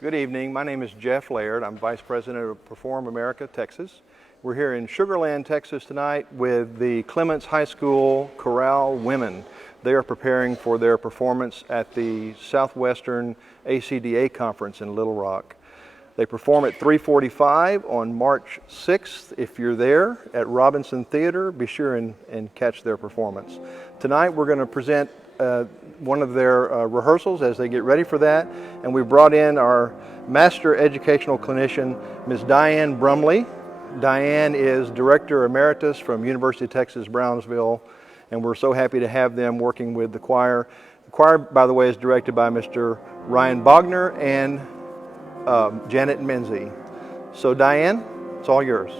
Good evening. My name is Jeff Laird. I'm Vice President of Perform America, Texas. We're here in Sugar Land, Texas tonight with the Clements HS Choral Women. They are preparing for their performance at the Southwestern ACDA Conference in Little Rock. They perform at 3:45 on March 6th. If you're there at Robinson Theater, be sure and catch their performance. Tonight we're going to present one of their rehearsals as they get ready for that, and we brought in our Master Educational Clinician, Ms. Dianne Brumley. Dianne is Director Emeritus from University of Texas, Brownsville, and we're so happy to have them working with the choir. The choir, by the way, is directed by Mr. Ryan Bogner and Janet Menzie. So Dianne, it's all yours.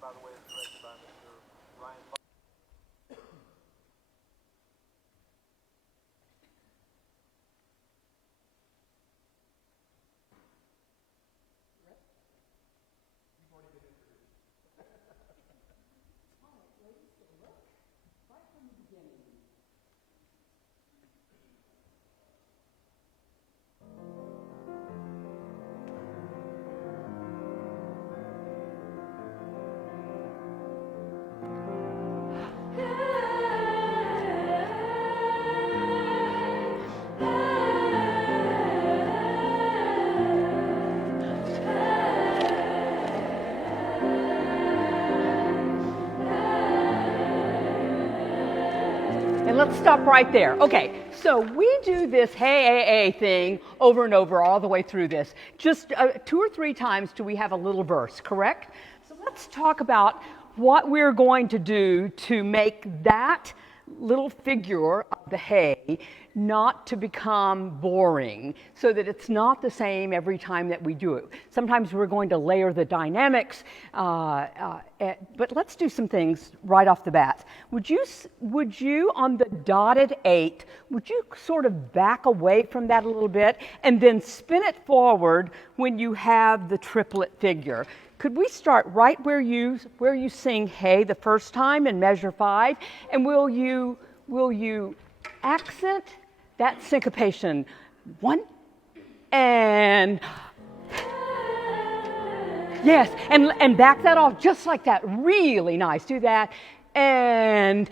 By the way, is directed by Mr. Ryan Bogner. And let's stop right there. Okay, so we do this hey thing over and over all the way through this. Just 2 or 3 times do we have a little verse, correct? So let's talk about what we're going to do to make that little figure of the hay not to become boring, so that it's not the same every time that we do it. Sometimes we're going to layer the dynamics, but let's do some things right off the bat. Would you on the dotted 8, would you sort of back away from that a little bit and then spin it forward when you have the triplet figure? Could we start right where you sing hey the first time in measure 5, and will you accent that syncopation? 1 and yes, and back that off just like that. Really nice. Do that and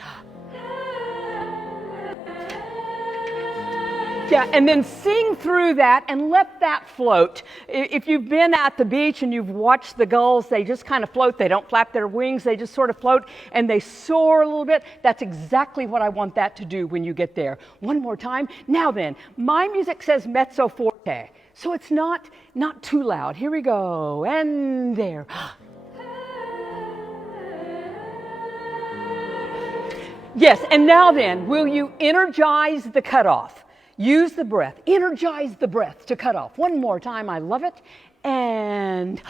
yeah, and then sing through that and let that float. If you've been at the beach and you've watched the gulls, they just kind of float. They don't flap their wings. They just sort of float and they soar a little bit. That's exactly what I want that to do when you get there. One more time. Now then, my music says mezzo forte, so it's not too loud. Here we go. And there. Yes, and now then, will you energize the cutoff? Use the breath. Energize the breath to cut off. One more time. I love it. And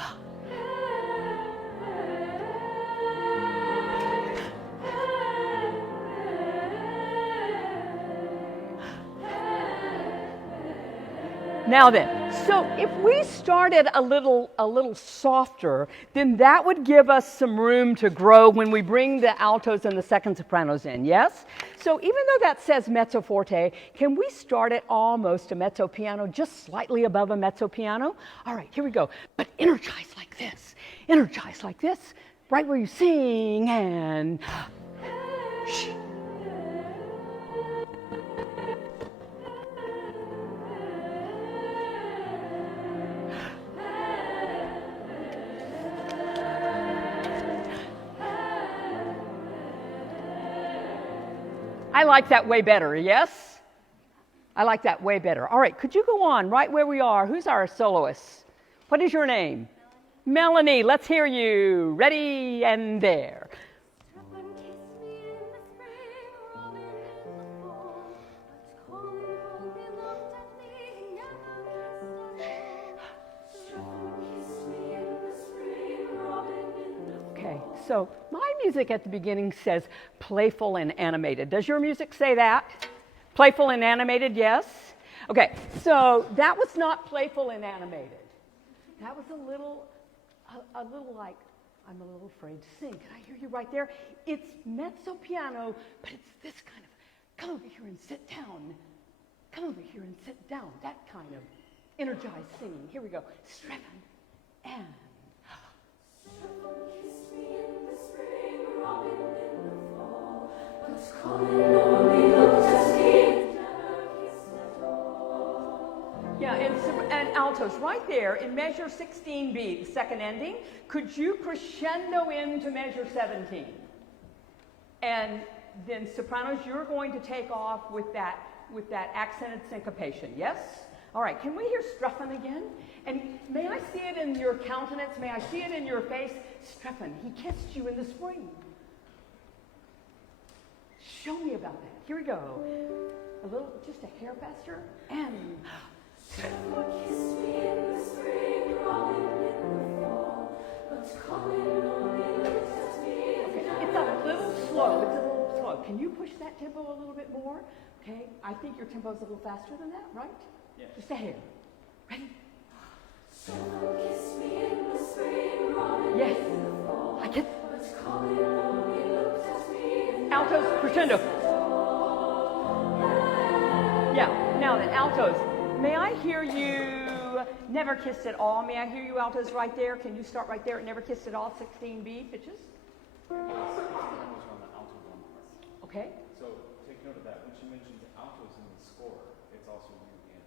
now then, so if we started a little softer, then that would give us some room to grow when we bring the altos and the second sopranos in, yes? So even though that says mezzo forte, can we start it almost a mezzo piano, just slightly above a mezzo piano? All right, here we go. But energize like this. Energize like this, right where you sing, and shh. I like that way better, yes? I like that way better. All right, could you go on right where we are? Who's our soloist? What is your name? Melanie, let's hear you. Ready and there. Kiss me Okay, so my music at the beginning says playful and animated. Does your music say that? Playful and animated, yes? Okay, so that was not playful and animated. That was a little like, I'm a little afraid to sing. Can I hear you right there? It's mezzo piano, but it's this kind of, come over here and sit down. Come over here and sit down. That kind of energized singing. Here we go. Strephon and... Kiss me in the spring, robin in the fall, but calling only looked at me, never kissed at all. Yeah, and altos, right there in measure 16B, the second ending, could you crescendo into measure 17? And then sopranos, you're going to take off with that accented syncopation, yes? All right, can we hear Strephon again? And may I see it in your countenance? May I see it in your face? Strephon, he kissed you in the spring. Show me about that. Here we go. A little, just a hair faster. And... Strephon kissed me in the spring, robin in the fall, but calling only looked at me. Okay, it's a little slow. It's a little slow. Can you push that tempo a little bit more? Okay, I think your tempo's a little faster than that, right? Yeah. Just a hair. Ready? Strephon kissed me in the spring, robin Yes. in the fall, I get but calling only looked at me. altos crescendo. Yeah, now then, altos. May I hear you never kissed at all? May I hear you altos right there? Can you start right there at never kissed at all, 16B pitches? On the alto one part. Okay. So take note of that. When she mentioned altos in the score, it's also you in.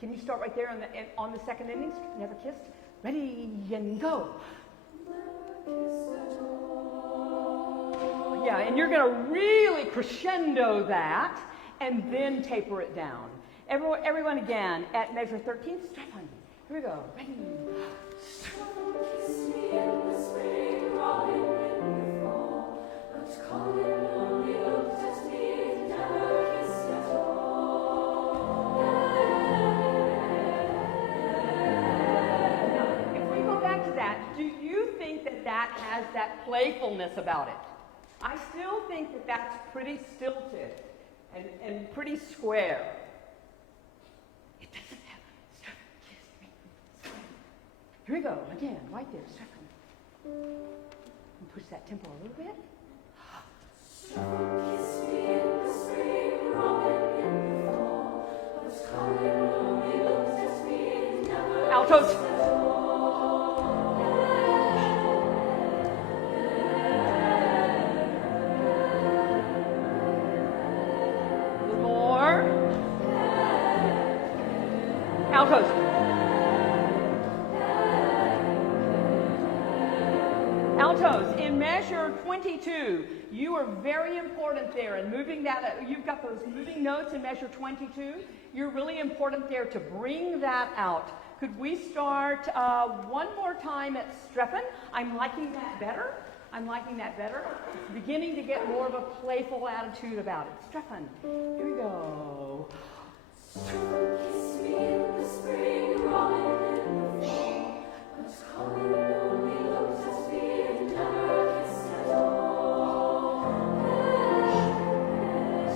Can you start right there on the second ending? Never kissed. Ready and go. Yeah, and you're going to really crescendo that and then taper it down. Everyone again at measure 13. Strephon. Here we go. Ready. Strephon kissed me in the spring, robin in the fall, but calling only looked at me, never kissed at all. If we go back to that, do you think that that has that playfulness about it? I still think that that's pretty stilted and pretty square. It doesn't have Strephon kissed me. Here we go again, right there, Strephon. And push that tempo a little bit. Strephon kissed me in the spring, robin in the fall, but calling only looked at me, never Altos. A little more. Altos. Altos, in measure 22, you are very important there in moving that. You've got those moving notes in measure 22. You're really important there to bring that out. Could we start one more time at Strephon? I'm liking that better. I'm liking that better. It's beginning to get more of a playful attitude about it. Strephon, here we go. Strephon kissed me in the spring, robin in the fall, but calling only looked at me, never kissed at all.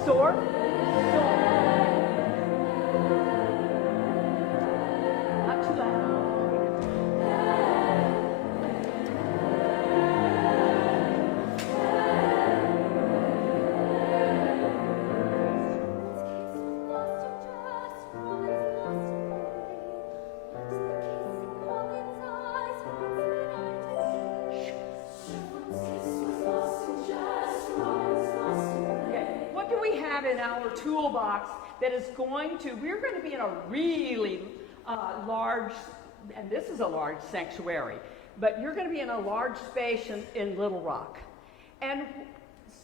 Soar. Not too loud. In our toolbox that is we're going to be in a really large, and this is a large sanctuary, but you're going to be in a large space in Little Rock. And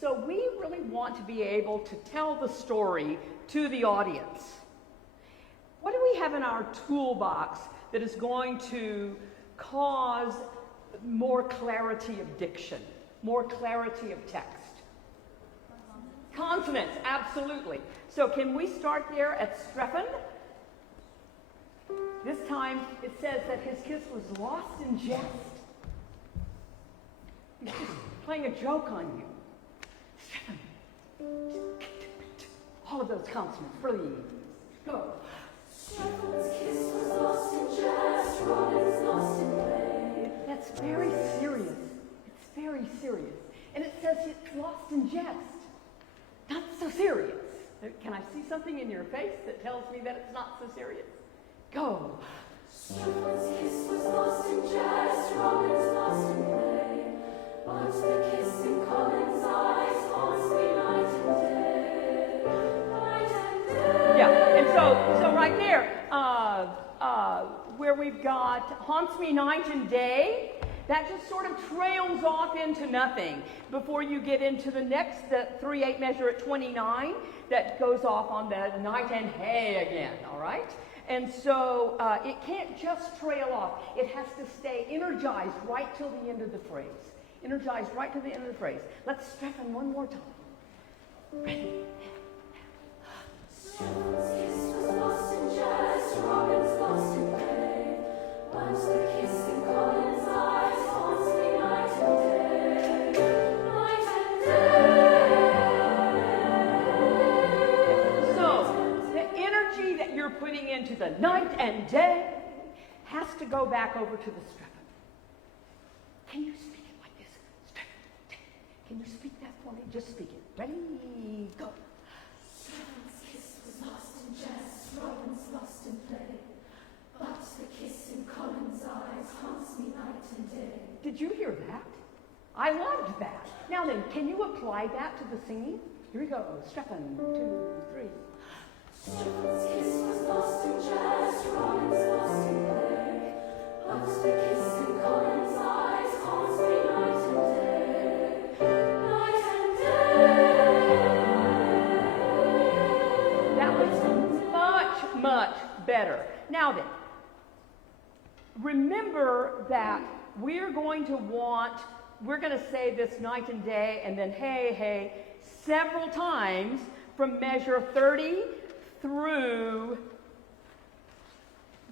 so we really want to be able to tell the story to the audience. What do we have in our toolbox that is going to cause more clarity of diction, more clarity of text? Consonants, absolutely. So can we start there at Strephon? This time it says that his kiss was lost in jest. He's just playing a joke on you. All of those consonants, please. Go. Stephen's kiss was lost in jest, Robin's lost in play. That's very serious. It's very serious. And it says it's lost in jest. Not so serious. Can I see something in your face that tells me that it's not so serious? Go. Stephen's kiss was lost in jest, Robin's lost in play. But the kiss in Colin's eyes haunts me night and day. Night and day. Yeah, and so right there, where we've got haunts me night and day, that just sort of trails off into nothing before you get into the next, the 3/8 measure at 29, that goes off on the night and hey again, all right? And so it can't just trail off. It has to stay energized right till the end of the phrase. Energized right to the end of the phrase. Let's Stephen one more time. Ready? Stephen's kiss was lost in jest, Robin's lost in play. But the kiss in Colin's eyes haunts me night and day. Night and day. So the energy that you're putting into the night and day has to go back over to the Stephen. Can you speak it like this? Stephen. Can you speak that for me? Just speak it. Ready? Go. Stephen's kiss was lost in jest, Robin's lost in play. But the kiss in Colin's eyes haunts me night and day. Did you hear that? I loved that. Now then, can you apply that to the singing? Here we go. Stephen, 2, 3. Stephen's kiss was lost in jest, Robin's lost in play. But the kiss in Colin's eyes haunts me night and day. Night and day. That was much, much better. Now then, remember that we're going to say this night and day and then hey, hey, several times from measure 30 through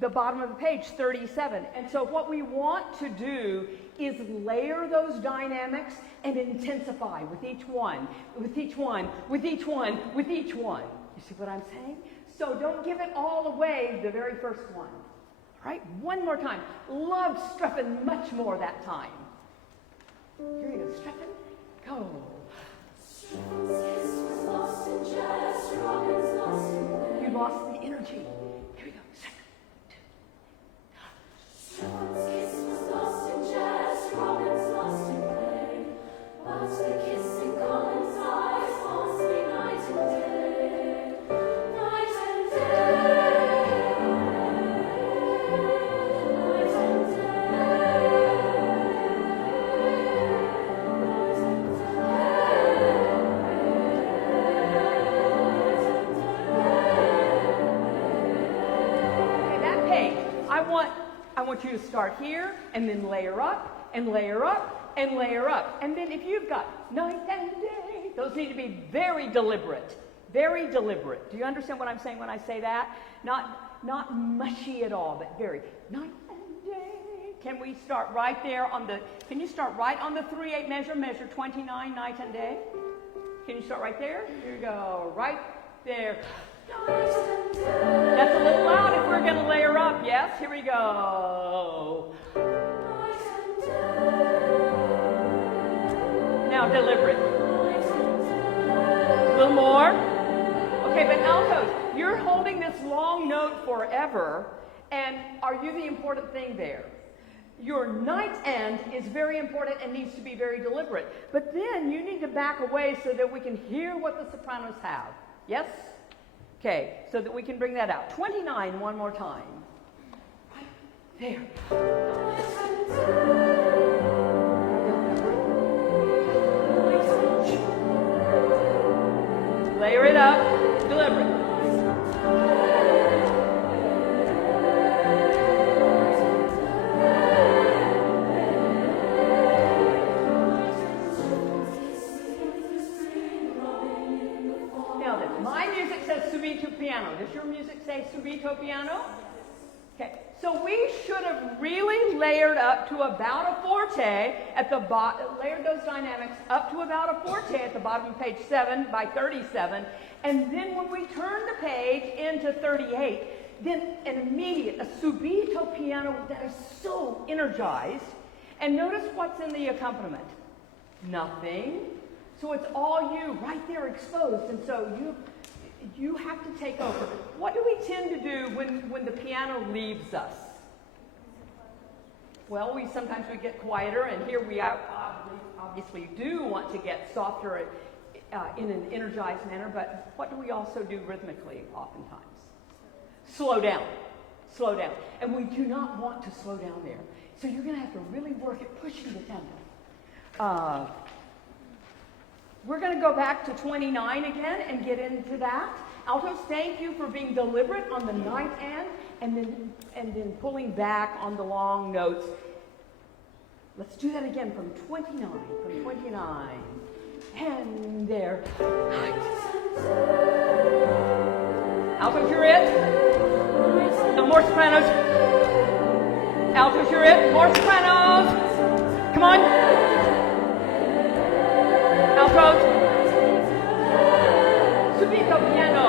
the bottom of the page, 37. And so what we want to do is layer those dynamics and intensify with each one, with each one, with each one, with each one. You see what I'm saying? So don't give it all away the very first one. All right, one more time. Loved Streffen much more that time. Here you go, Streffen. Go. Stephen's kiss was lost in jest, Robin's lost in play. You lost the energy. Here we go. Stephen's kiss was lost in jest, Robin's lost in play. But the kiss in Colin's eyes haunts me night and day. Night and day. Night and Okay, that page. I want you to start here and then layer up and layer up and layer up. And then if you've got night and day, those need to be very deliberate. Very deliberate. Do you understand what I'm saying when I say that? Not mushy at all, but very night and day. Can we start right there on the, can you start right on the 3/8 measure, measure 29, night and day? Can you start right there? Here we go, right there. That's a little loud if we're going to layer up, yes? Here we go. Now deliberate. A little more. Okay, but altos, you're holding this long note forever, and are you the important thing there? Your night end is very important and needs to be very deliberate. But then you need to back away so that we can hear what the sopranos have. Yes? Okay, so that we can bring that out. 29, one more time. Right there. Layer it up, deliberate. Now then, my music says subito piano. Does your music say subito piano? Okay, so So we should have really layered up to about a forte at the bottom, layered those dynamics up to about a forte at the bottom of page 7 by 37. And then when we turn the page into 38, then an immediate, a subito piano that is so energized. And notice what's in the accompaniment. Nothing. So it's all you right there exposed. And so you have to take over. What do we tend to do when the piano leaves us? Well, sometimes we get quieter, and here we obviously do want to get softer in an energized manner, but what do we also do rhythmically oftentimes? Slow down. Slow down. And we do not want to slow down there. So you're going to have to really work at pushing the tempo. We're going to go back to 29 again and get into that. Altos, thank you for being deliberate on the ninth and then pulling back on the long notes. Let's do that again from 29. From 29. And there. Altos, you're it. No more sopranos. Altos, you're it. More sopranos. Come on. Altos. Subito piano.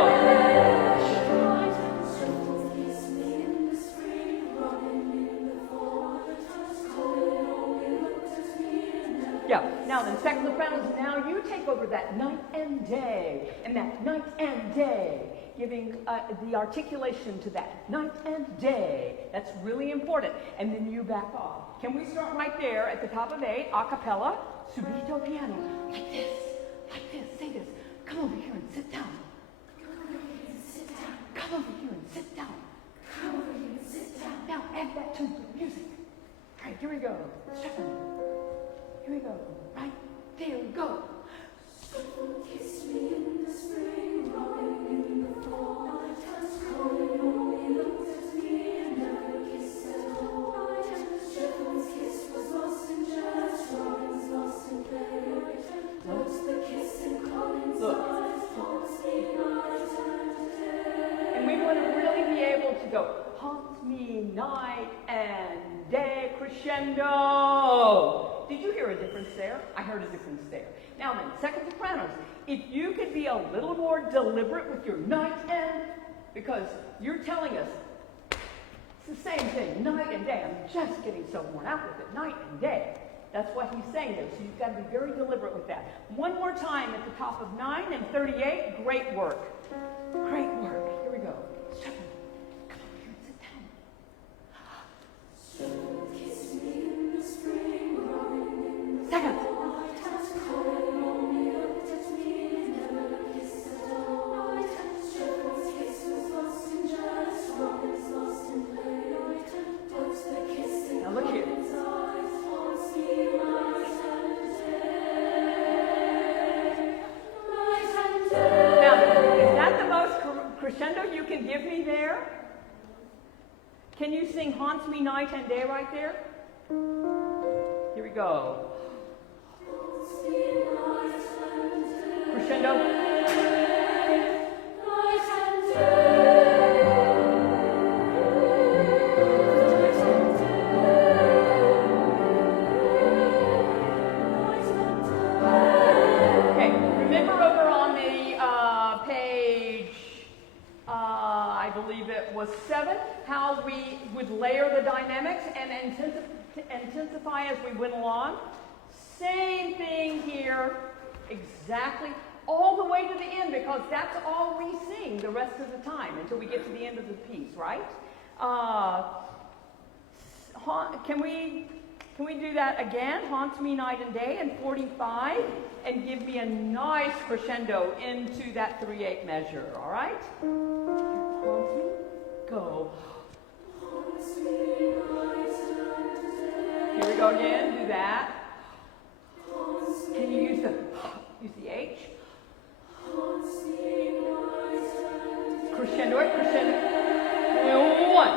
Yeah. Now then, second sopranos. Now you take over that night and day, and that night and day, giving the articulation to that night and day. That's really important. And then you back off. Can we start right there at the top of 8, a cappella, subito piano, like this, say this. Come over here and sit down. Come over here and sit down. Come over here and sit down. Come over here and sit down. Now add that to the music. All right, here we go. Second. Here we go. Right there we go. Kiss me in the spring, rolling in the fall. My touch calling only looked at me and never kissed at all. Shepherd's kiss was lost in jazz, Robin's lost in play. Notes the kiss in Colin's eyes, haunts me night and day. And we want to really be able to go, haunts me night and day, crescendo. Did you hear a difference there? I heard a difference there. Now then, second sopranos, if you could be a little more deliberate with your night and, because you're telling us it's the same thing, night and day. I'm just getting so worn out with it, night and day. That's what he's saying there, so you've got to be very deliberate with that. One more time at the top of 9 and 38, great work. Great work. Here we go. Second. Come over here and sit down. Kiss me in the spring, rolling in the Second. fall. My touch calling only looked at me and never kissed at all. Shepherd's kiss was lost in jazz, Robin's lost in play. Puts the kiss in Now look here. Colin's eyes, haunts me night and day. Now, is that the most crescendo you can give me there? Can you sing Haunts Me Night and Day right there? Here we go. Crescendo. Okay, remember over on the page, I believe it was 7, how we would layer the dynamics and intensify as we went along? Same thing here, exactly, all the way to the end, because that's all we sing the rest of the time until we get to the end of the piece, right? Can we do that again? Haunts me night and day in 45, and give me a nice crescendo into that 3/8 measure, all right? Haunts me, go. Here we go again, do that. Can you use the H? Crescendo it, crescendo. And 1.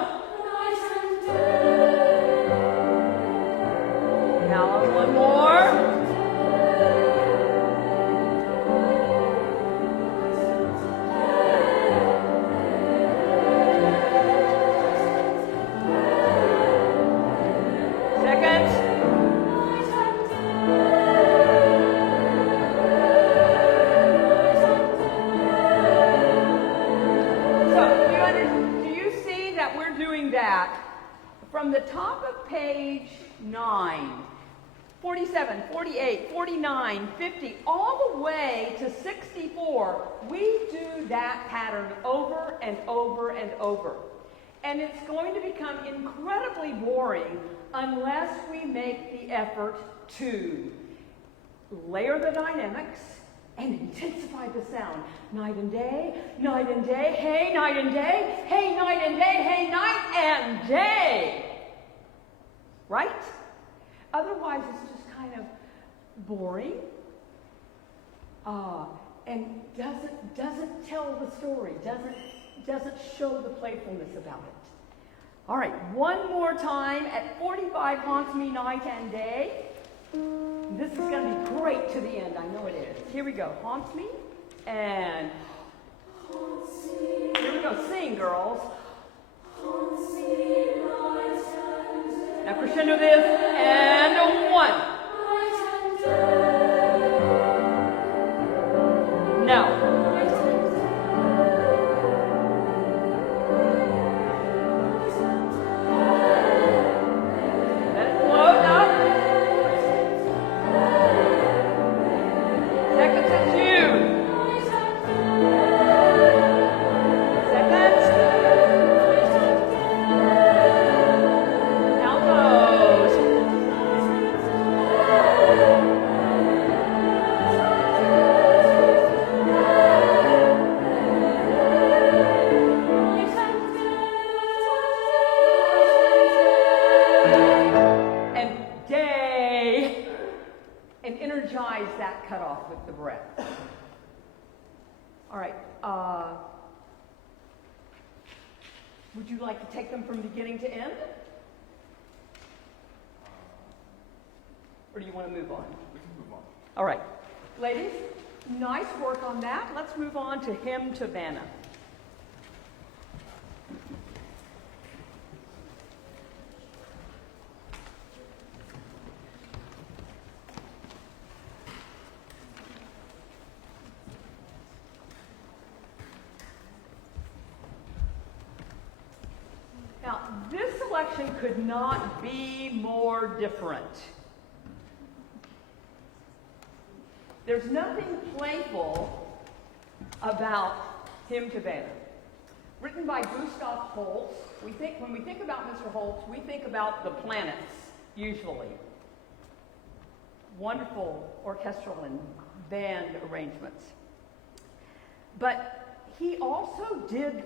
Now one more. doing that from the top of page 9, 47, 48, 49, 50, all the way to 64. We do that pattern over and over and over. And it's going to become incredibly boring unless we make the effort to layer the dynamics and intensify the sound. Night and day, hey, night and day, hey, night and day, hey, night and day. Right? Otherwise, it's just kind of boring and doesn't tell the story, doesn't show the playfulness about it. All right, one more time at 45 haunts me night and day. This is going to be great to the end, I know it is. Here we go, haunts me, and here we go, sing, girls. Now crescendo this, and 1. Now. Let it float up. Second to 2. That cut off with the breath. All right. Would you like to take them from beginning to end? Or do you want to move on? We can move on. All right. Ladies, nice work on that. Let's move on to Hymn to Vanna. Now, this selection could not be more different. There's nothing playful about Hymn to Vanna. Written by Gustav Holst. When we think about Mr. Holst, we think about the planets, usually. Wonderful orchestral and band arrangements. But he also did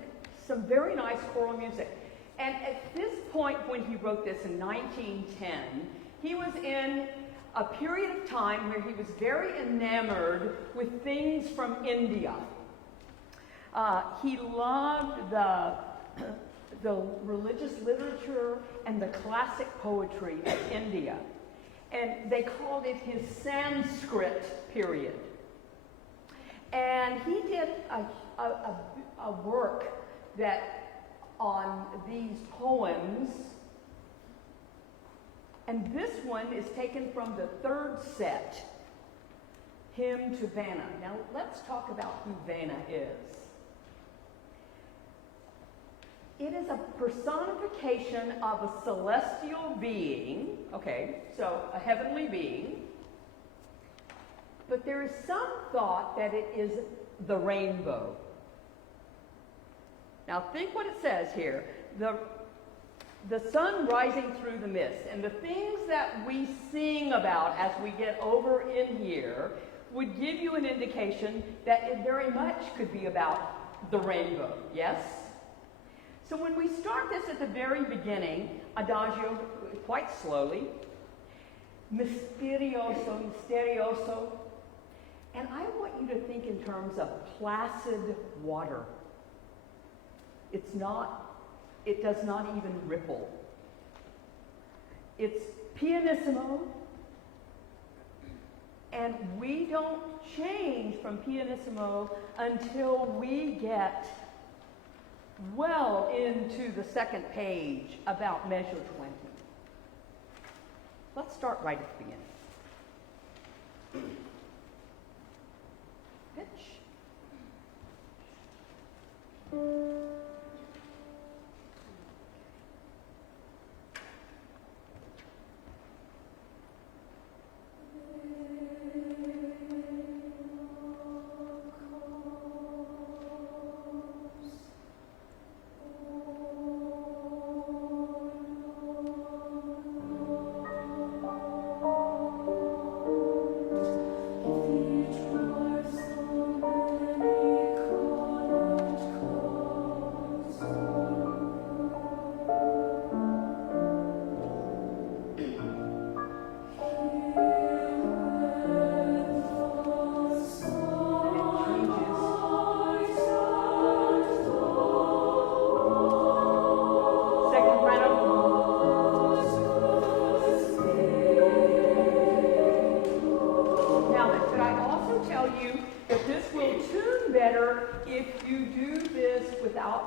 some very nice choral music. And at this point, when he wrote this in 1910, he was in a period of time where he was very enamored with things from India. He loved the religious literature and the classic poetry of India. And they called it his Sanskrit period. And he did a work that on these poems, and this one is taken from the third set, Hymn to Vanna. Now let's talk about who Vanna is. It is a personification of a celestial being, okay, so a heavenly being, but there is some thought that it is the rainbow. Now think what it says here. The sun rising through the mist, and the things that we sing about as we get over in here would give you an indication that it very much could be about the rainbow, yes? So when we start this at the very beginning, adagio, quite slowly, misterioso, misterioso, and I want you to think in terms of placid water. It does not even ripple. It's pianissimo, and we don't change from pianissimo until we get well into the second page, about measure 20. Let's start right at the beginning. Pitch.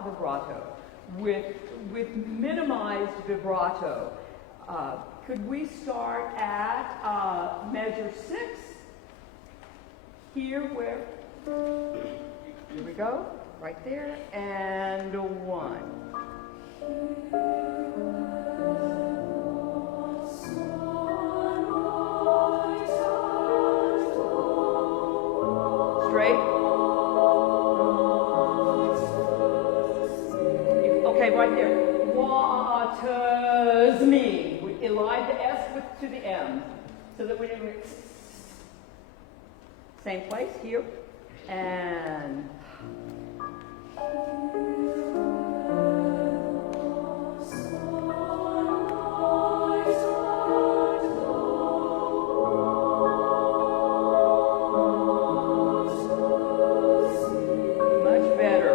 without vibrato, with minimized vibrato. Could we start at measure 6? Here where, here we go, right there, and 1. Straight. Okay, right there. Waters me. We elide the S to the M, so that we didn't. Same place here, and. Much better.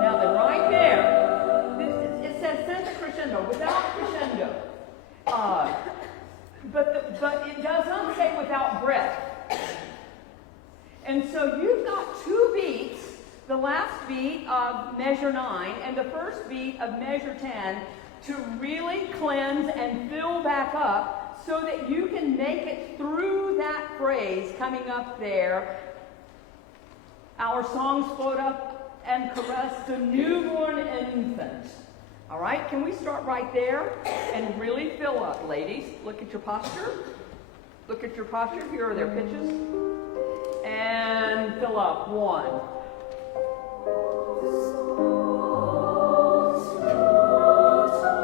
Now then, right there, it says send a crescendo without crescendo, but it does not say without breath. And so you've got 2 beats, the last beat of measure 9 and the first beat of measure 10, to really cleanse and fill back up so that you can make it through that phrase coming up there. Our songs float up and caress the newborn infant. All right, can we start right there and really fill up, ladies? Look at your posture. Look at your posture. Here are their pitches. And fill up. 1.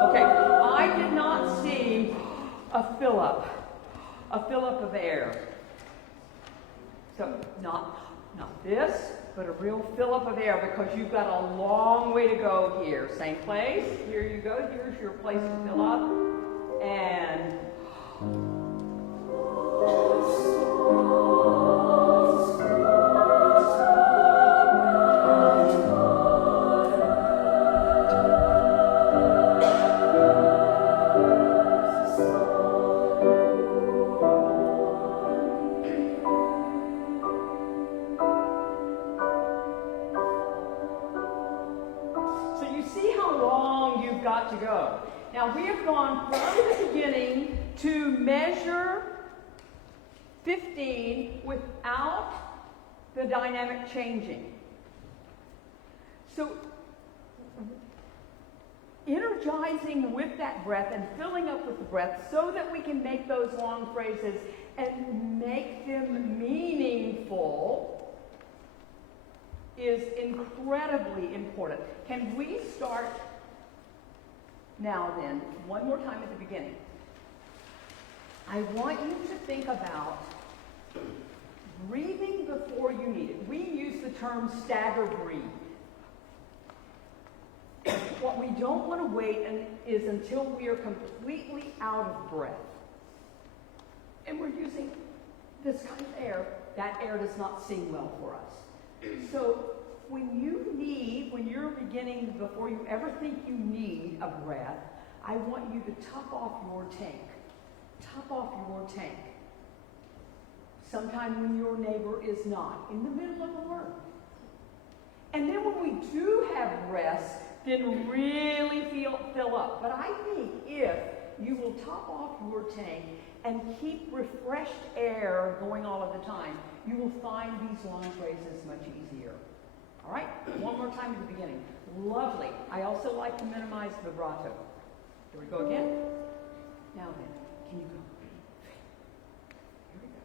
Okay, I did not see a fill up of air. So not this, but a real fill up of air, because you've got a long way to go here. Same place. Here you go. Here's your place to fill up. And to go. Now we have gone from the beginning to measure 15 without the dynamic changing. So energizing with that breath and filling up with the breath so that we can make those long phrases and make them meaningful is incredibly important. Can we start now then, one more time at the beginning? I want you to think about breathing before you need it. We use the term stagger breathe. What we don't want to wait is until we are completely out of breath. And we're using this kind of air. That air does not sing well for us. So when you're beginning, before you ever think you need a breath, I want you to top off your tank. Top off your tank. Sometime when your neighbor is not, in the middle of a word. And then when we do have rest, then really fill up. But I think if you will top off your tank and keep refreshed air going all of the time, you will find these long phrases much easier. All right, one more time at the beginning. Lovely. I also like to minimize vibrato. Here we go again. Now then, can you go? Here we go.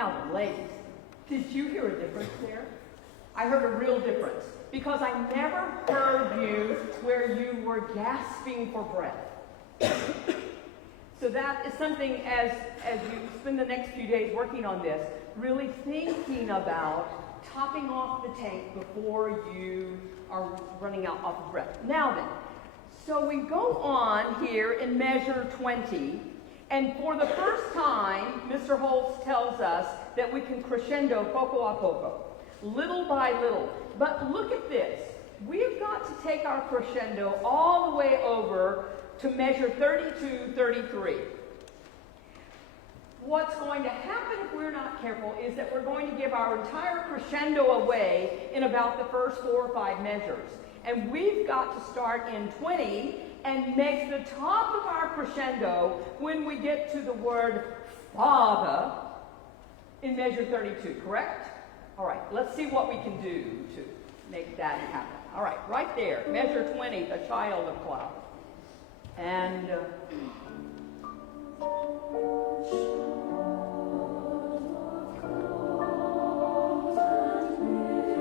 Now, ladies, did you hear a difference there? I heard a real difference because I never heard you where you were gasping for breath. So that is something as you spend the next few days working on this, really thinking about topping off the tank before you are running out of breath. Now then, so we go on here in measure 20, and for the first time, Mr. Holtz tells us that we can crescendo poco a poco, little by little. But look at this. We've got to take our crescendo all the way over to measure 32, 33. What's going to happen if we're not careful is that we're going to give our entire crescendo away in about the first 4 or 5 measures. And we've got to start in 20 and make the top of our crescendo when we get to the word Father in measure 32, correct? All right, let's see what we can do to make that happen. All right, right there, measure 20, the child of cloud. And a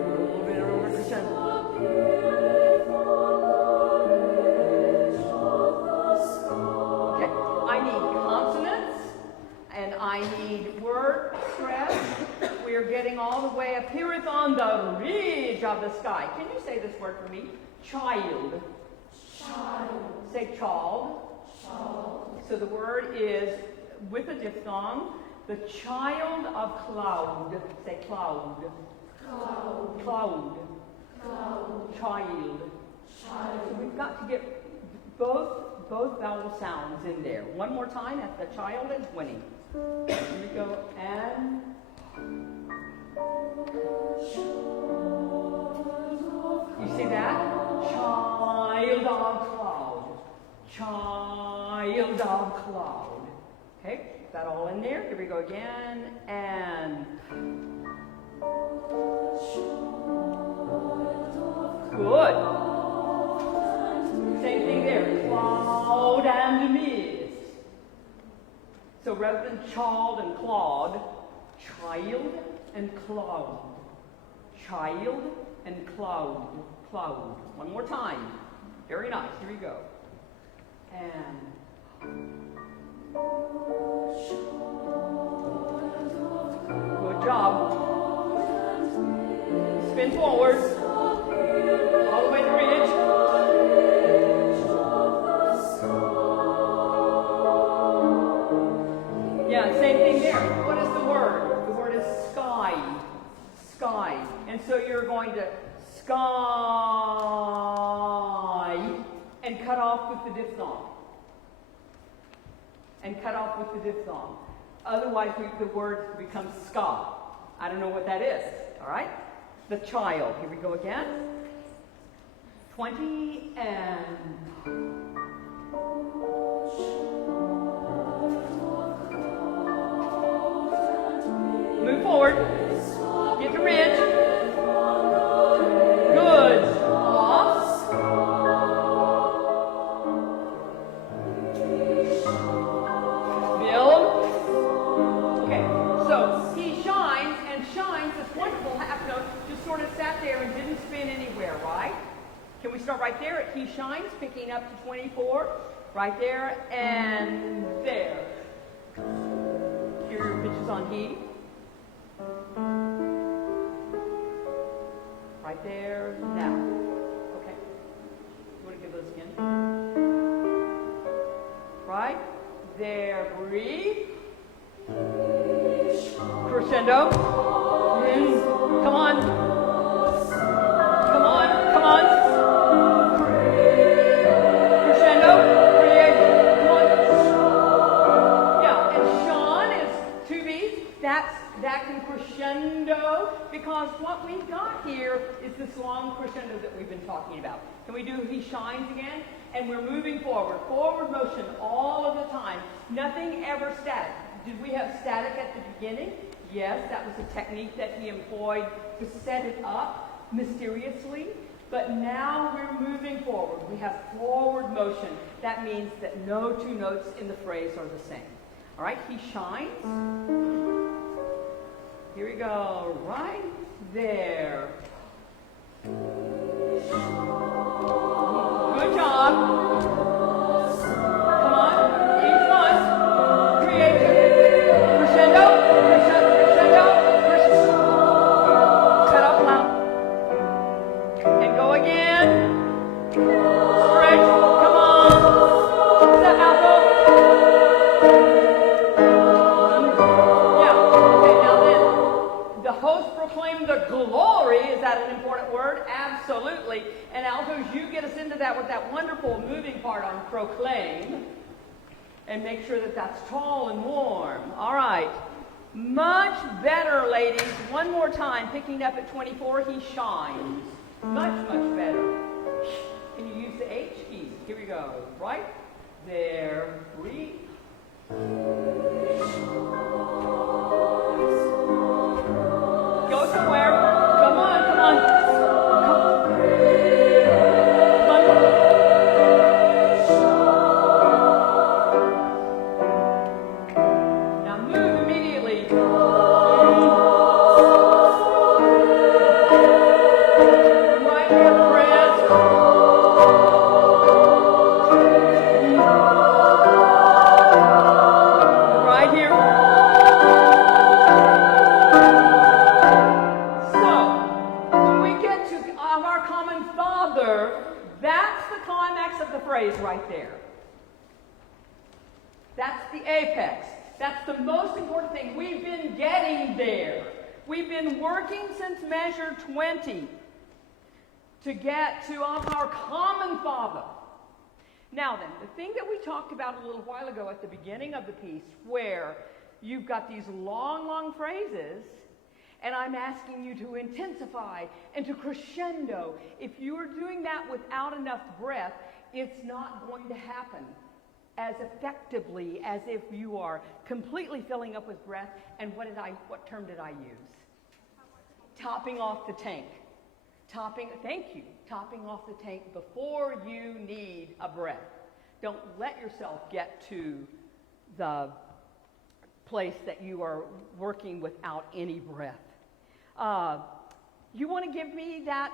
little bit of crescendo. Okay, I need consonants and I need word stress. We are getting all the way appeareth on the ridge of the sky. Can you say this word for me? Child. Child. Say child. Child. So the word is with a diphthong, the child of cloud. Say cloud. Cloud. Cloud. Cloud. Child. Child. So we've got to get both vowel sounds in there. One more time at the child and 20. Here we go. And you see that? Child of cloud. Child of cloud. Okay, is that all in there? Here we go again. And good. Same thing there. Cloud and mist. So rather than child and cloud, child and cloud. Child and cloud. Cloud. One more time. Very nice. Here we go. And good job. Spin forward. All the way to ridge. Yeah, same thing there. What is the word? The word is sky. Sky. And so you're going to sky and cut off with the diphthong. And cut off with the diphthong. Otherwise, the word becomes ska. I don't know what that is. All right? The child. Here we go again. 20 and... Move forward. Get the ridge. Good. Off. Build. Okay, so he shines, and shines, this wonderful half note, just sort of sat there and didn't spin anywhere, right? Can we start right there at he shines, picking up to 24? Right there and there. Here are your pitches on he. Right there, now. Okay. You want to give those again? Right there, breathe. Crescendo. Come on. Come on, come on. Crescendo. Come on. Yeah, and Sean is 2 beats. That can crescendo, because what we've got here is this long crescendo that we've been talking about. Can we do he shines again? And we're moving forward motion all of the time. Nothing ever static. Did we have static at the beginning? Yes, that was a technique that he employed to set it up mysteriously. But now we're moving forward. We have forward motion. That means that no 2 notes in the phrase are the same. All right, he shines. Here we go. Right there. Good job. Come on. Each one. Creativity. Crescendo. Crescendo. Crescendo. Cut up loud. And go again. Stretch. Come on. Step alto. Yeah. Okay, now then. The host proclaimed the glory. Is that an important word? Absolutely. And altos, you get us into that with that wonderful moving part on proclaim. And make sure that that's tall and warm. All right. Much better, ladies. One more time. Picking up at 24, he shines. Much, much better. Can you use the H keys? Here we go. Right there. Breathe. Go somewhere. Come on, come on. Now move immediately. Right here, press. Right here. So, when we get to our common Father, that's the climax of the phrase right there. That's the apex. That's the most important thing. We've been getting there. We've been working since measure 20 to get to our common Father. Now then, the thing that we talked about a little while ago at the beginning of the piece, where you've got these long, long phrases, and I'm asking you to intensify and to crescendo. If you are doing that without enough breath, it's not going to happen as effectively as if you are completely filling up with breath. And what term did I use? Topping off the tank. Thank you. Topping off the tank before you need a breath. Don't let yourself get to the place that you are working without any breath. You want to give me that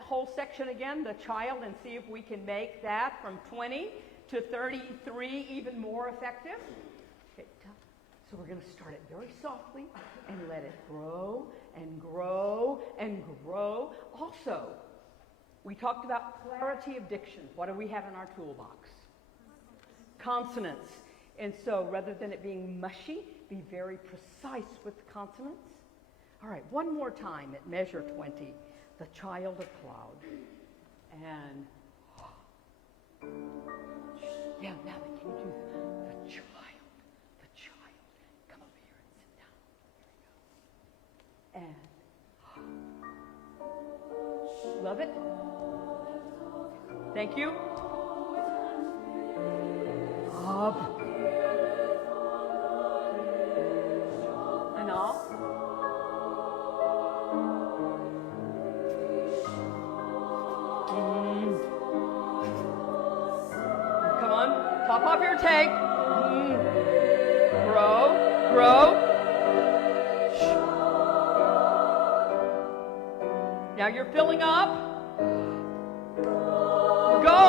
whole section again, the child, and see if we can make that from 20 to 33 even more effective? Okay, so we're going to start it very softly and let it grow and grow and grow. Also, we talked about clarity of diction. What do we have in our toolbox? Consonants. And so rather than it being mushy, be very precise with the consonants. All right, one more time at measure 20, the child of cloud. And yeah, now that can you do the child, the child. Come over here and sit down. Here we go. And love it. Thank you. Up. And off. Come on, top off your tank. Grow, grow. Now you're filling up. Go.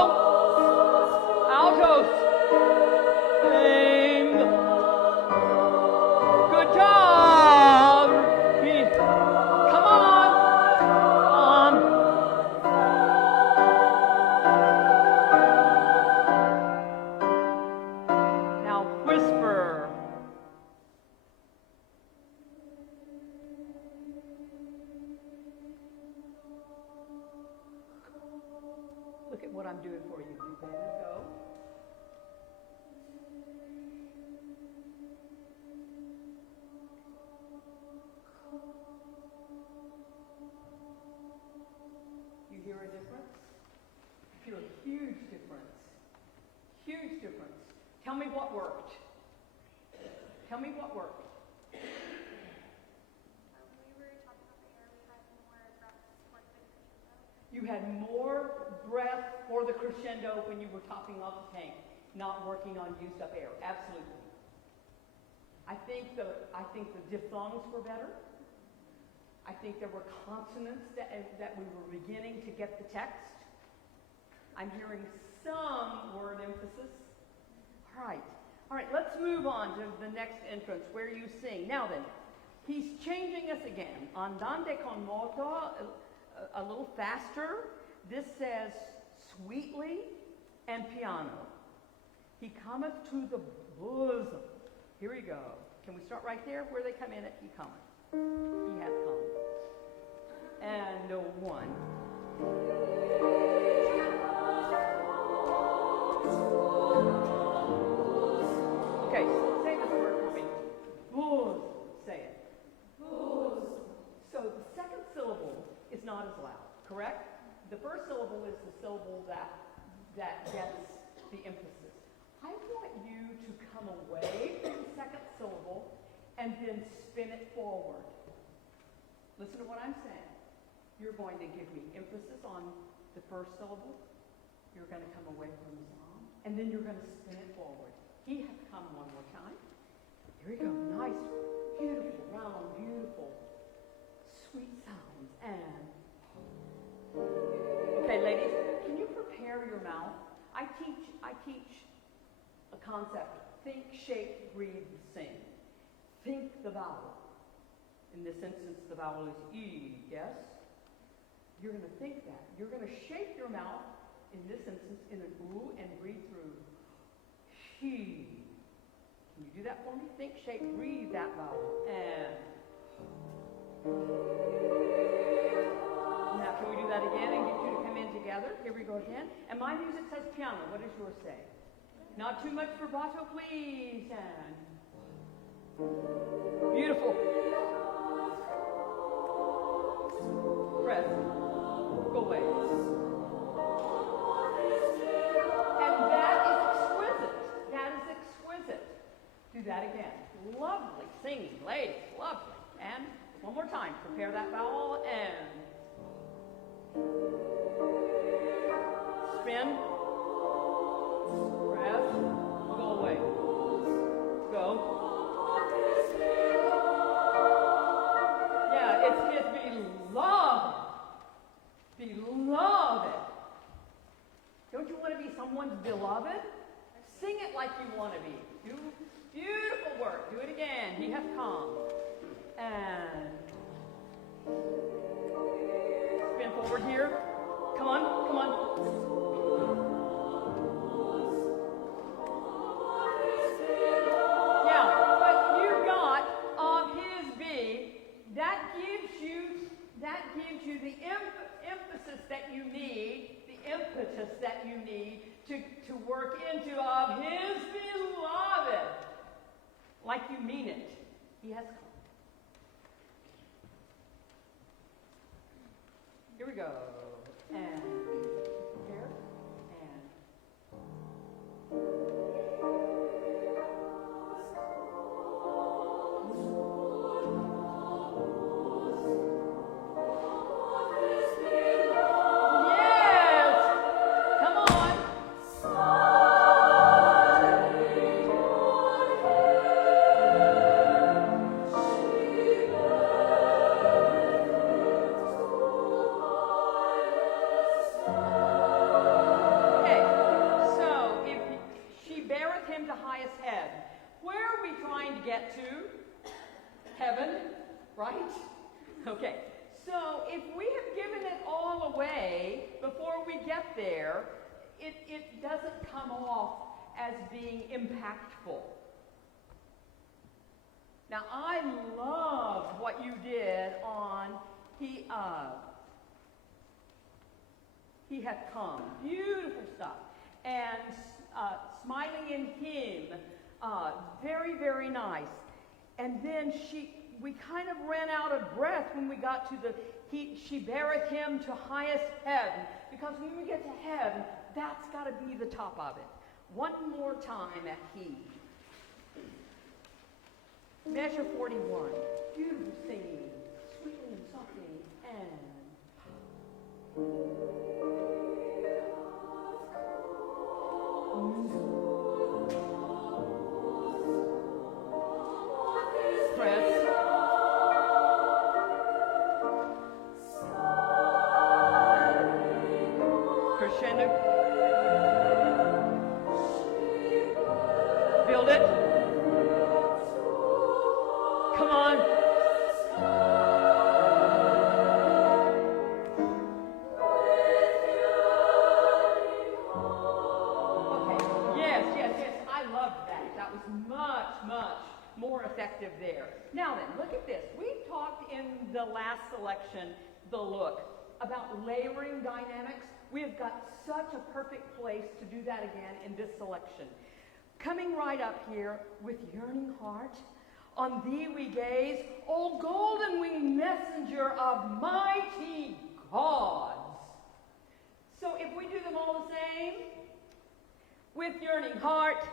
Altos. Aim. Good job. Come on. Now whisper. Look at what I'm doing for you. Go. You hear a difference? I feel a huge difference. Huge difference. Tell me what worked. Tell me what worked. When we were talking about the air, we had more breath for the crescendo. You had more breath for the crescendo when you were topping off the tank, not working on used up air. Absolutely. I think the diphthongs were better. I think there were consonants that we were beginning to get the text. I'm hearing some word emphasis. All right, let's move on to the next entrance where you sing. Now then, he's changing us again. Andante con moto, a little faster. This says sweetly and piano. He cometh to the bosom. Here we go. Can we start right there where they come in at he cometh? He hath come. And a one. Okay, say this word for me. Bosom. Say it. Bosom. So the second syllable is not as loud, correct? The first syllable is the syllable that gets the emphasis. I want you to come away from the second syllable and then spin it forward. Listen to what I'm saying. You're going to give me emphasis on the first syllable. You're going to come away from the song, and then you're going to spin it forward. He hath come one more time. Here we go. Nice, beautiful, round, beautiful, sweet sounds. And okay, ladies, can you prepare your mouth? I teach a concept. Think, shape, breathe, sing. Think the vowel. In this instance, the vowel is E, yes? You're going to think that. You're going to shape your mouth, in this instance, in an ooh, and breathe through. He. Can you do that for me? Think, shape, breathe that vowel. And. Now, can we do that again and get you to come in together? Here we go again. And my music says piano. What does yours say? Not too much vibrato, please. And. Beautiful. Press. Go away. And that is exquisite. That is exquisite. Do that again. Lovely singing, ladies. Lovely. And one more time. Prepare that vowel and spin. Press. Go away. Go. Yeah, it's beloved. Beloved. Don't you want to be someone's beloved? Sing it like you want to be. Beautiful work. Do it again. He hath come. And spin forward here. Come on, come on. Yeah, what you got of his be, that gives you the emphasis that you need, the impetus that you need to work into of his beloved. Like you mean it. He has come. Here we go. And here. And it doesn't come off as being impactful. Now, I loved what you did on He hath come. Beautiful stuff. And smiling in him, very, very nice. And then we kind of ran out of breath when we got to she beareth him to highest heaven. Because when we get to heaven, that's got to be the top of it. One more time at he. Measure 41. Beautiful singing, sweetly and softly, and press. crescendo. Build it. Come on. Okay. Yes. I loved that. That was much more effective there. Now then, look at this. We talked in the last selection, the look, about layering dynamics. We have got such a perfect place to do that again in this selection. Coming right up here with yearning heart, on thee we gaze, O golden winged messenger of mighty gods. So if we do them all the same, with yearning heart,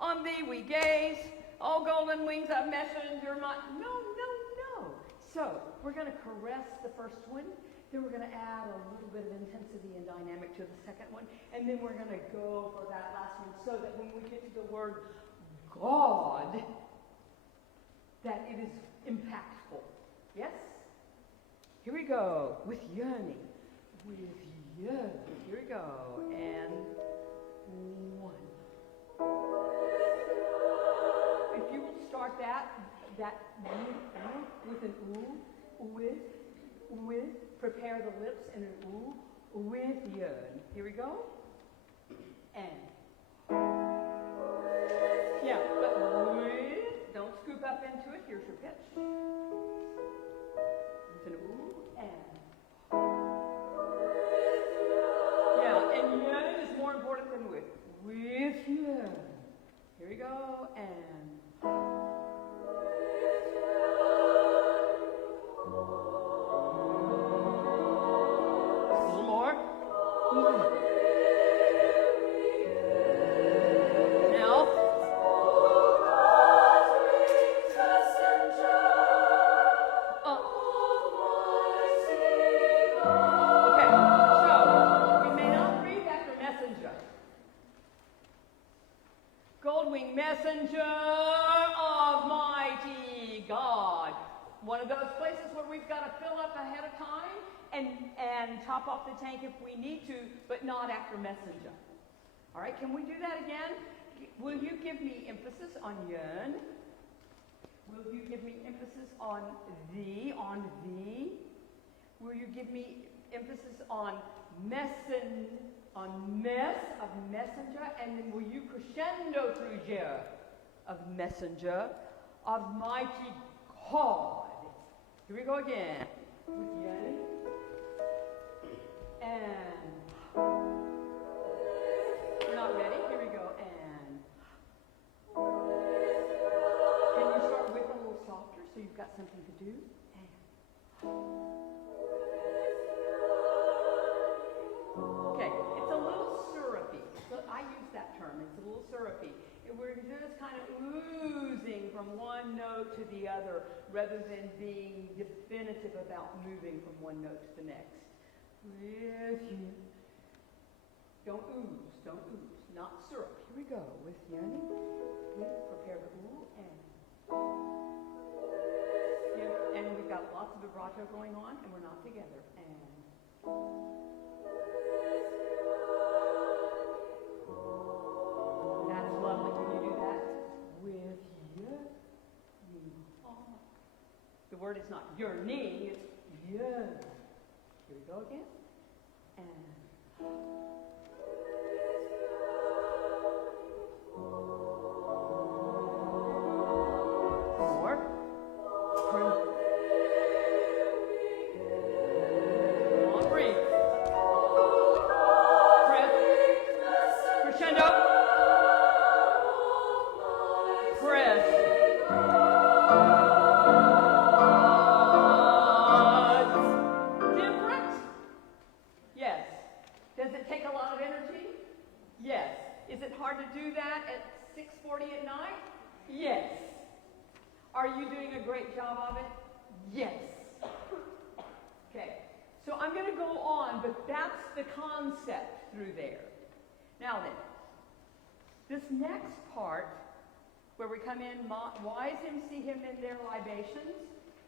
on thee we gaze, O golden wings of messenger, no. So we're going to caress the first one, then we're going to add a little bit of intensity and dynamic to the second one, and then we're going to go for that last one so that when we get to the word God, that it is impactful. Yes? Here we go, with yearning. With yearning. Here we go. And one. If you will start that with an ooh, with, prepare the lips and an ooh, with yearn. Here we go. And. Yeah, but with, don't scoop up into it. Here's your pitch. With an ooh and. Yeah, and yearn is more important than with. With yearn. Here we go, and. A little more. Now. Okay, so we may not read after messenger. Gold-winged messenger of mighty God. One of those places where we've got to fill up ahead of time and top off the tank if we need to, but not after messenger. All right, can we do that again? Will you give me emphasis on yearn? Will you give me emphasis on thee, Will you give me emphasis on mess of messenger, and then will you crescendo through jer of messenger of mighty God. Here we go again. With yearning. And we're not ready. Here we go. And can you start with a little softer so you've got something to do? And okay, it's a little syrupy. So I use that term. It's a little syrupy. We're just kind of oozing from one note to the other rather than being definitive about moving from one note to the next. With you. Don't ooze. Not syrup. Here we go. With yearning. Prepare the ooh and. Yeah, and we've got lots of vibrato going on and we're not together. And. That's lovely. Can you do that? With you. The word is not yearning, it's yearn. Here we go again. And. More. Come on, breathe. Breath. Crescendo. Press. Different? Yes. Does it take a lot of energy? Yes. Is it hard to do that at 6:40 at night? Yes. Are you doing a great job of it? Yes. Okay. So I'm going to go on, but that's the concept through there. Now then, this next part, where we come in, wise him, see him in their libations,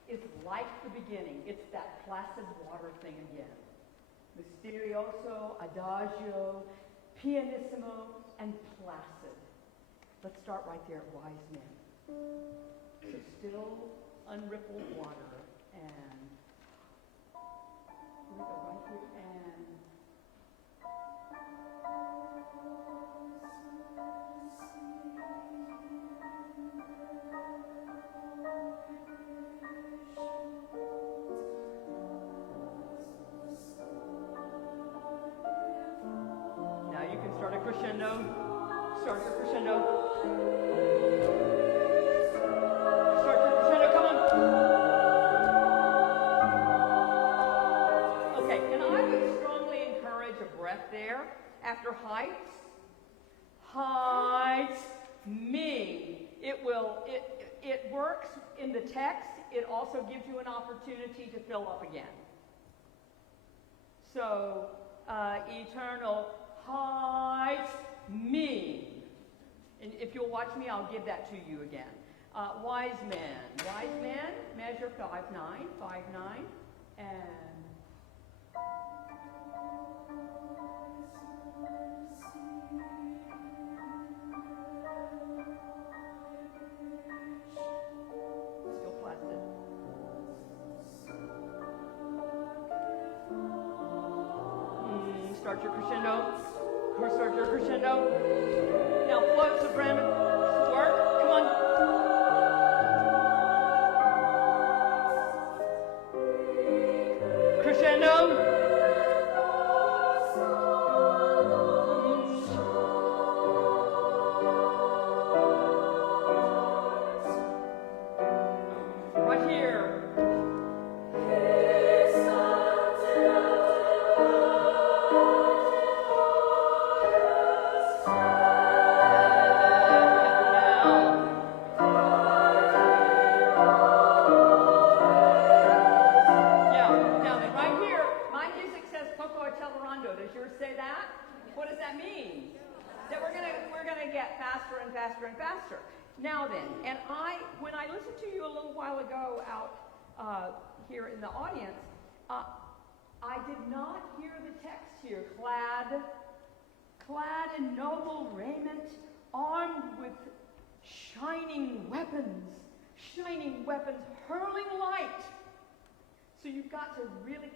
is like the beginning. It's that placid water thing again. Misterioso, adagio, pianissimo, and placid. Let's start right there at wise men. So still unrippled water, and here we go right here, and now you can start a crescendo. Start your crescendo. Start your crescendo, come on. Okay, and I would strongly encourage a breath there after heights. Heights, me. It works in the text. It also gives you an opportunity to fill up again. So, eternal heights, me. And if you'll watch me, I'll give that to you again. Wise men. Wise men measure 5'9", 5'9", and still placid. Start your crescendo. Start your crescendo. Now float, soprano. Work. Come on. Crescendo. Right here. Faster and faster. Now then, and when I listened to you a little while ago out here in the audience, I did not hear the text here. Clad in noble raiment, armed with shining weapons, hurling light. So you've got to really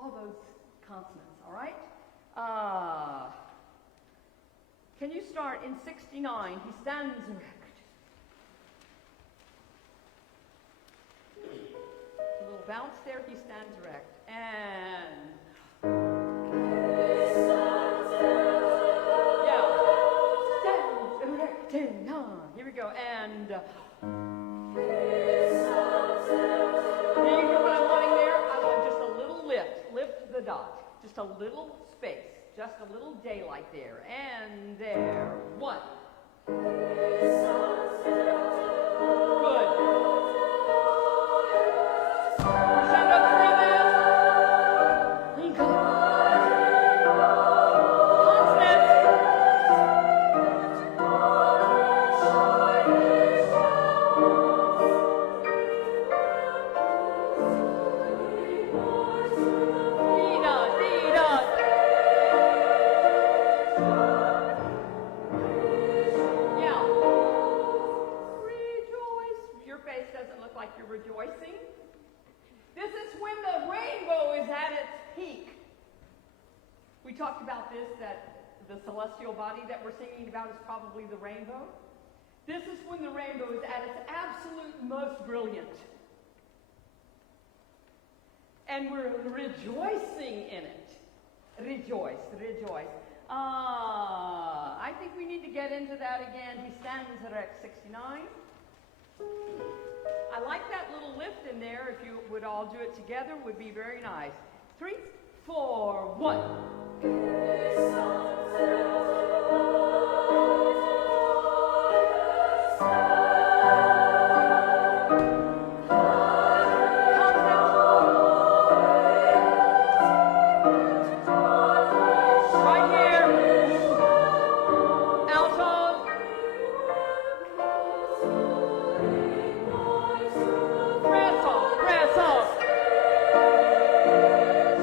all those consonants, all right? Can you start in 69? He stands erect. A little bounce there, he stands erect. And yeah. Stands erect. Here we go. And do you hear what I'm wanting there? I want just a little lift. Lift the dot. Just a little space. Just a little daylight there. And there. One. Good. Crescendo through this. Consonants. Rejoicing. This is when the rainbow is at its peak. We talked about this, that the celestial body that we're singing about is probably the rainbow. This is when the rainbow is at its absolute most brilliant. And we're rejoicing in it. Rejoice, rejoice. I think we need to get into that again. He stands erect, 69. I like that little lift in there. If you would all do it together, would be very nice. 3, 4, 1.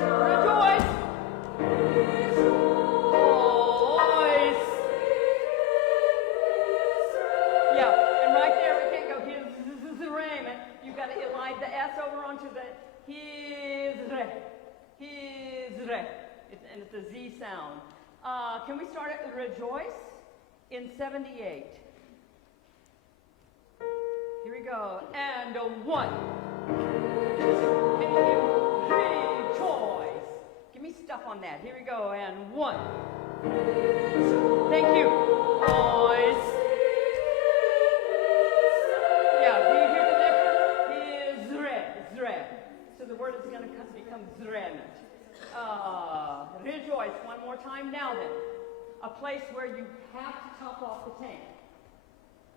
Rejoice! it. Hizre. Hizre. And it's a Z sound. Can we start at rejoice in 78? Here we go. And a 1. Can you rejoice? Give me stuff on that. Here we go. And 1. Thank you. Voice. Yeah, do you hear the difference? Is red. So the word is going to become zren. Rejoice. One more time now then. A place where you have to top off the tank.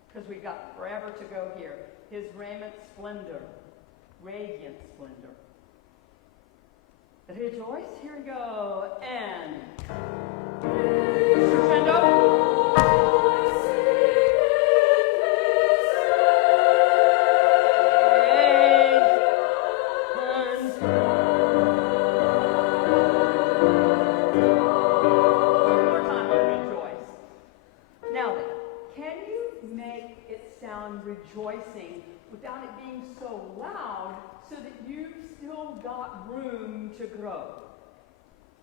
Because we've got forever to go here. His raiment splendor. Radiant splendor. Rejoice. Here we go. And crescendo. Rejoicing without it being so loud so that you've still got room to grow.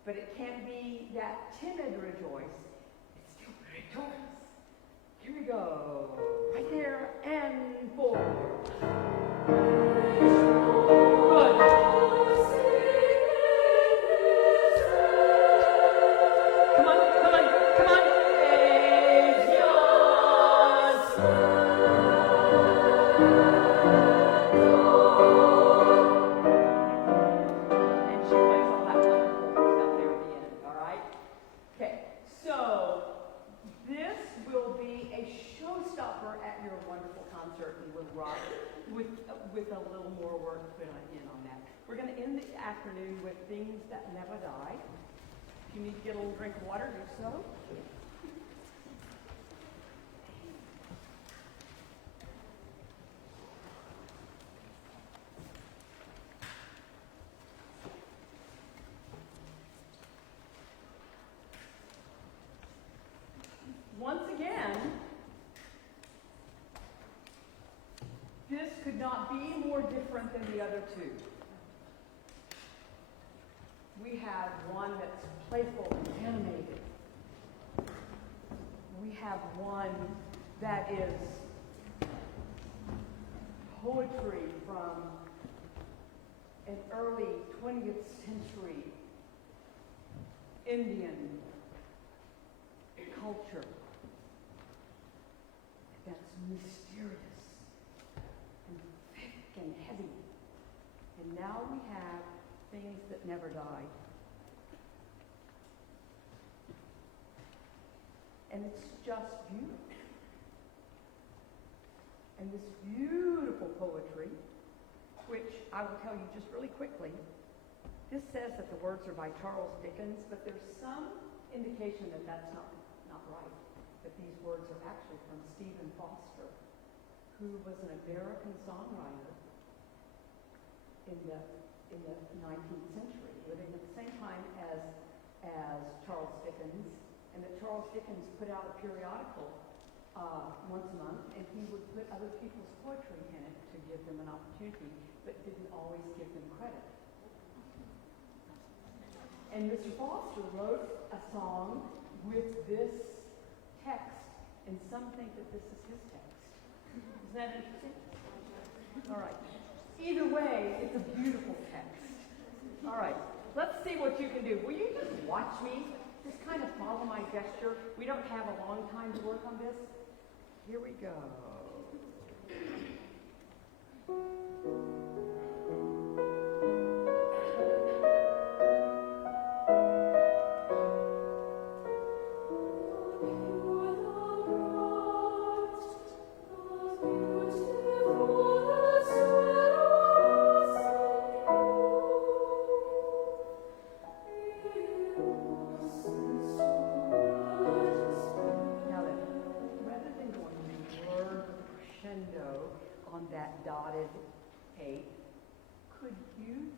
But it can't be that timid rejoice. It's still rejoice. Here we go. Right there and 4. Good. Come on, come on, come on. With a little more work put in on that. We're going to end the afternoon with Things That Never Die. If you need to get a little drink of water, do so. Once again, this could not be more different than the other two. We have one that's playful and animated. We have one that is poetry from an early 20th century Indian culture that's mysterious and heavy. And now we have Things That Never Die. And it's just beautiful. And this beautiful poetry, which I will tell you just really quickly, this says that the words are by Charles Dickens, but there's some indication that that's not right, that these words are actually from Stephen Foster, who was an American songwriter in the 19th century, living at the same time as Charles Dickens, and that Charles Dickens put out a periodical once a month, and he would put other people's poetry in it to give them an opportunity, but didn't always give them credit. And Mr. Foster wrote a song with this text, and some think that this is his text. Isn't that interesting? All right. Either way, it's a beautiful text. All right, let's see what you can do. Will you just watch me? Just kind of follow my gesture. We don't have a long time to work on this. Here we go. On that dotted 8, could you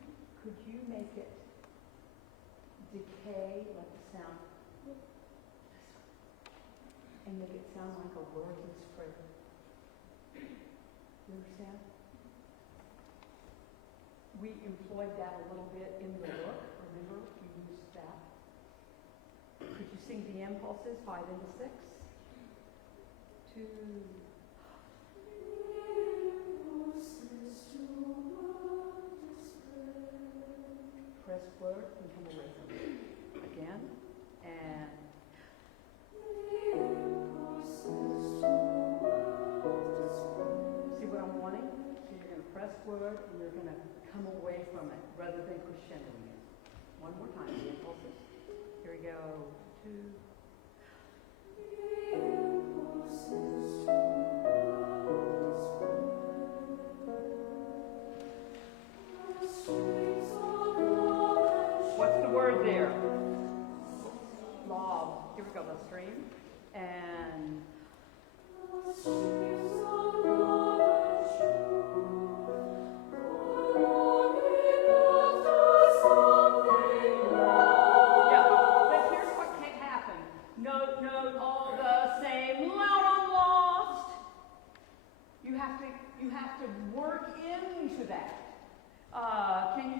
make it decay like the sound, and make it sound like a wordless prayer? You understand? we employed that a little bit in the book. Remember, we used that. Could you sing the impulses, 5 into 6? 2. Press word and come away from it. Again. And see what I'm wanting? So you're going to press word and you're going to come away from it rather than crescendoing it. One more time, the impulses. Here we go. 2. What's the word there? Love. Here we go, the stream. And yeah, but here's what can happen. Note, note, all the same, loud on lost. You have to work into that. Can you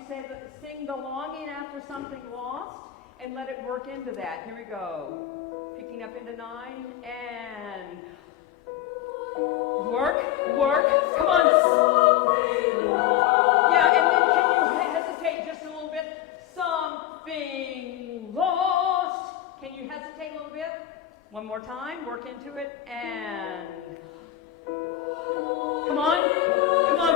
sing the longing after something lost and let it work into that? Here we go. Picking up into 9 and work, work. Come on. Yeah, and then can you hesitate just a little bit? Something lost. Can you hesitate a little bit? One more time. Work into it and come on, come on.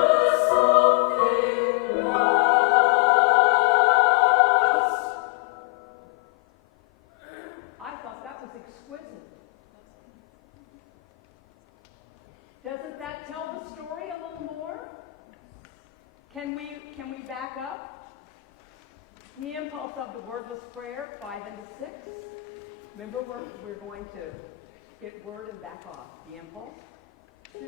I thought that was exquisite. Doesn't that tell the story a little more? Can we back up? The impulse of the wordless prayer, 5 into 6. Remember, we're going to get word and back off. The impulse. 2.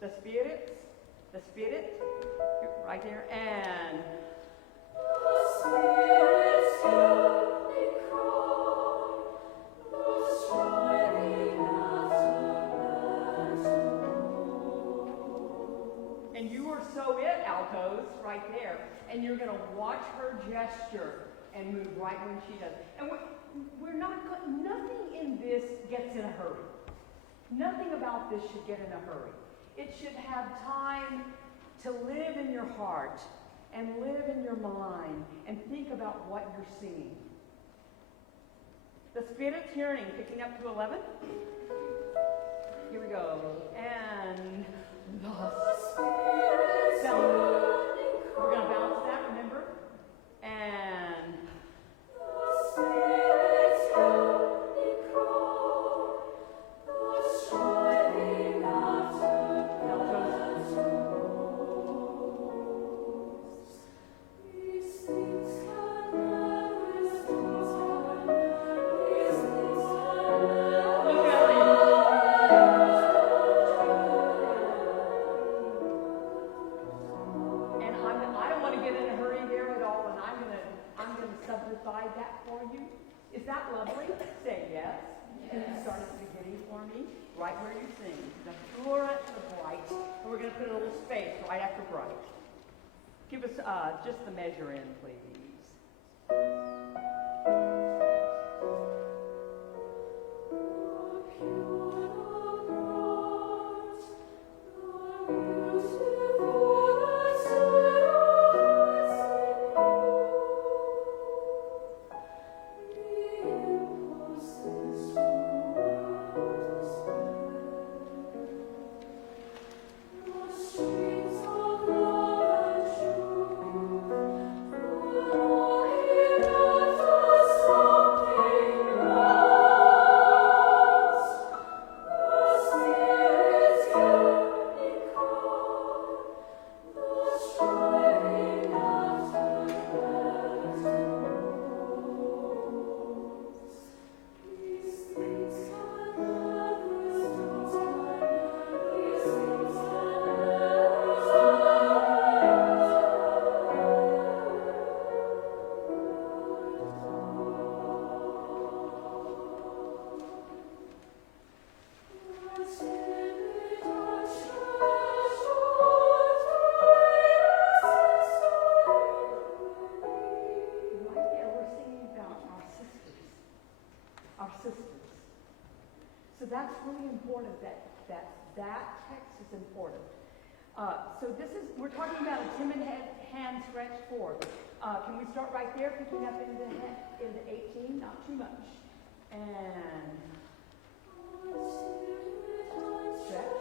The spirit, right there, and you are so it, altos, right there, and you're going to watch her gesture and move right when she does. And we're not nothing in this gets in a hurry. Nothing about this should get in a hurry. It should have time to live in your heart and live in your mind and think about what you're singing. The Spirit's yearning, picking up to 11. Here we go. And the Spirit's yearning. We're going to balance that, remember? And the Spirit's yearning call, the striving after God's rules. These things can never stop. These things can never And I don't want to get in a hurry there at all, and I'm gonna subdivide that for you. Is that lovely? Say yes. Can you start at the beginning for me? Right where you sing. The pure to the bright. And we're gonna put a little space right after bright. Give us just the measure in, please. Streams of love and truth. that's really important, that text is important. So we're talking about a timid hand stretched forward. Can we start right there, picking up into 18, not too much. And stretch.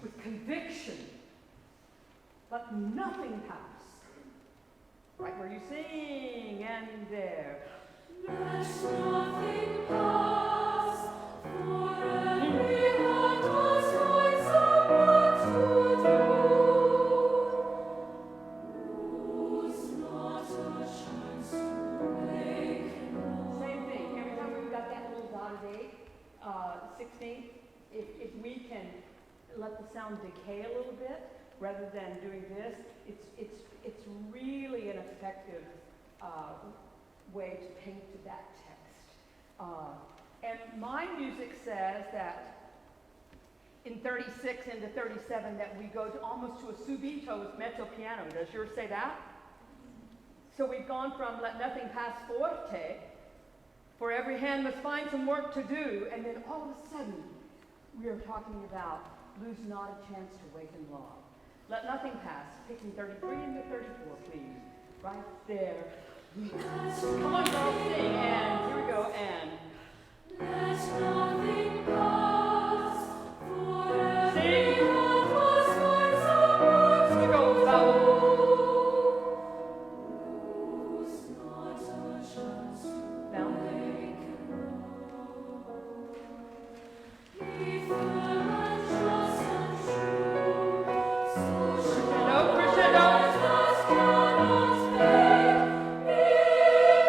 With conviction, let nothing pass. Right where you sing, and there. Let nothing pass, for every heart must find someone to do. Lose not a chance to make it all. Same thing. Every time we've got that little dotted 16th, if we can let the sound decay a little bit rather than doing this, it's really an effective way to paint to that text. And my music says that in 36 into 37 that we go to almost to a subito with mezzo piano. Does yours say that? So we've gone from let nothing pass forte, for every hand must find some work to do, and then all of a sudden we are talking about lose not a chance to waken love. Let nothing pass. Picking 33 into 34, please. Right there. Come on, girls, sing. And here we go. And Let nothing pass, for every sing. heart must find someone Here we to go. Vowel. lose not a chance to Down. make it all. Be firm and trust and true, so Crescendo, crescendo. stars cannot fade. Be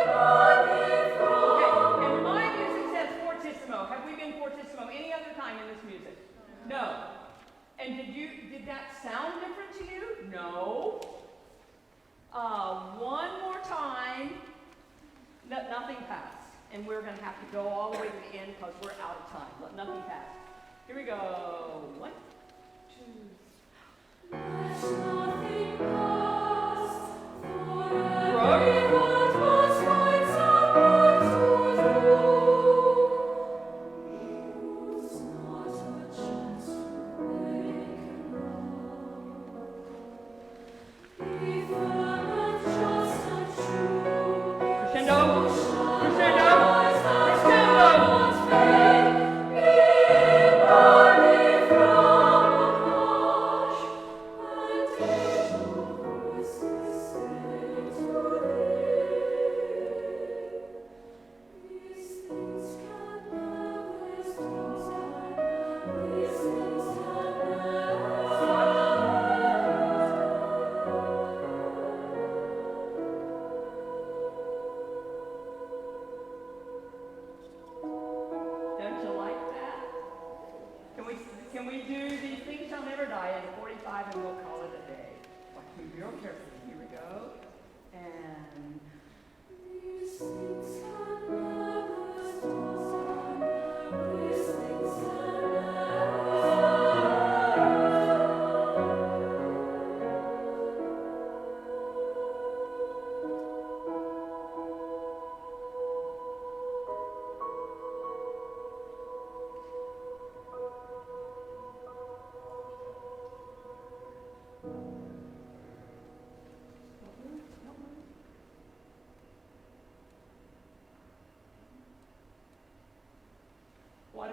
born before. Okay, and my music says fortissimo. Have we been fortissimo any other time in this music? No. And did that sound different to you? No. One more time. Let nothing pass. And we're going to have to go all the way to the end because we're out of time. Let nothing pass. Here we go. 1, 2. Let nothing pass, for Rock. every heart must find someone to do. Lose not a chance to make it all. Be firm and just and true. Crescendo. Crescendo. Don't you like that? Can we do These Things Shall Never Die in 45 and we'll call it a day? Watch me real carefully. Here we go. And These things can never die. These things can never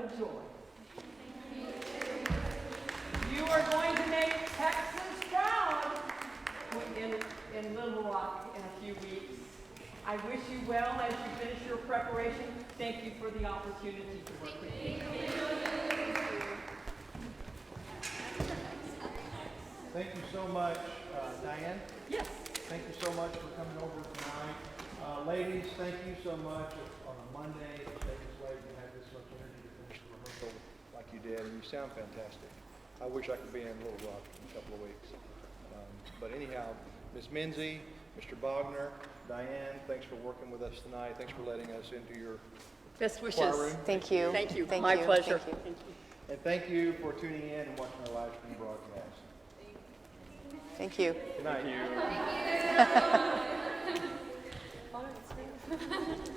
a joy. You are going to make Texas proud in Little Rock in a few weeks. I wish you well as you finish your preparation. Thank you for the opportunity to work with you. Thank you so much, Diane. Yes. Thank you so much for coming over tonight. Ladies, thank you so much. On a Monday, it's this late, you had this much energy to finish the rehearsal like you did, and you sound fantastic. I wish I could be in Little Rock in a couple of weeks. But anyhow, Ms. Menzie, Mr. Bogner, Diane, thanks for working with us tonight. Thanks for letting us into your Best wishes. choir room. Thank you. Thank you. Thank My you. pleasure. Thank you. And thank you for tuning in and watching our live stream broadcast. Thank you. Good night. Thank you.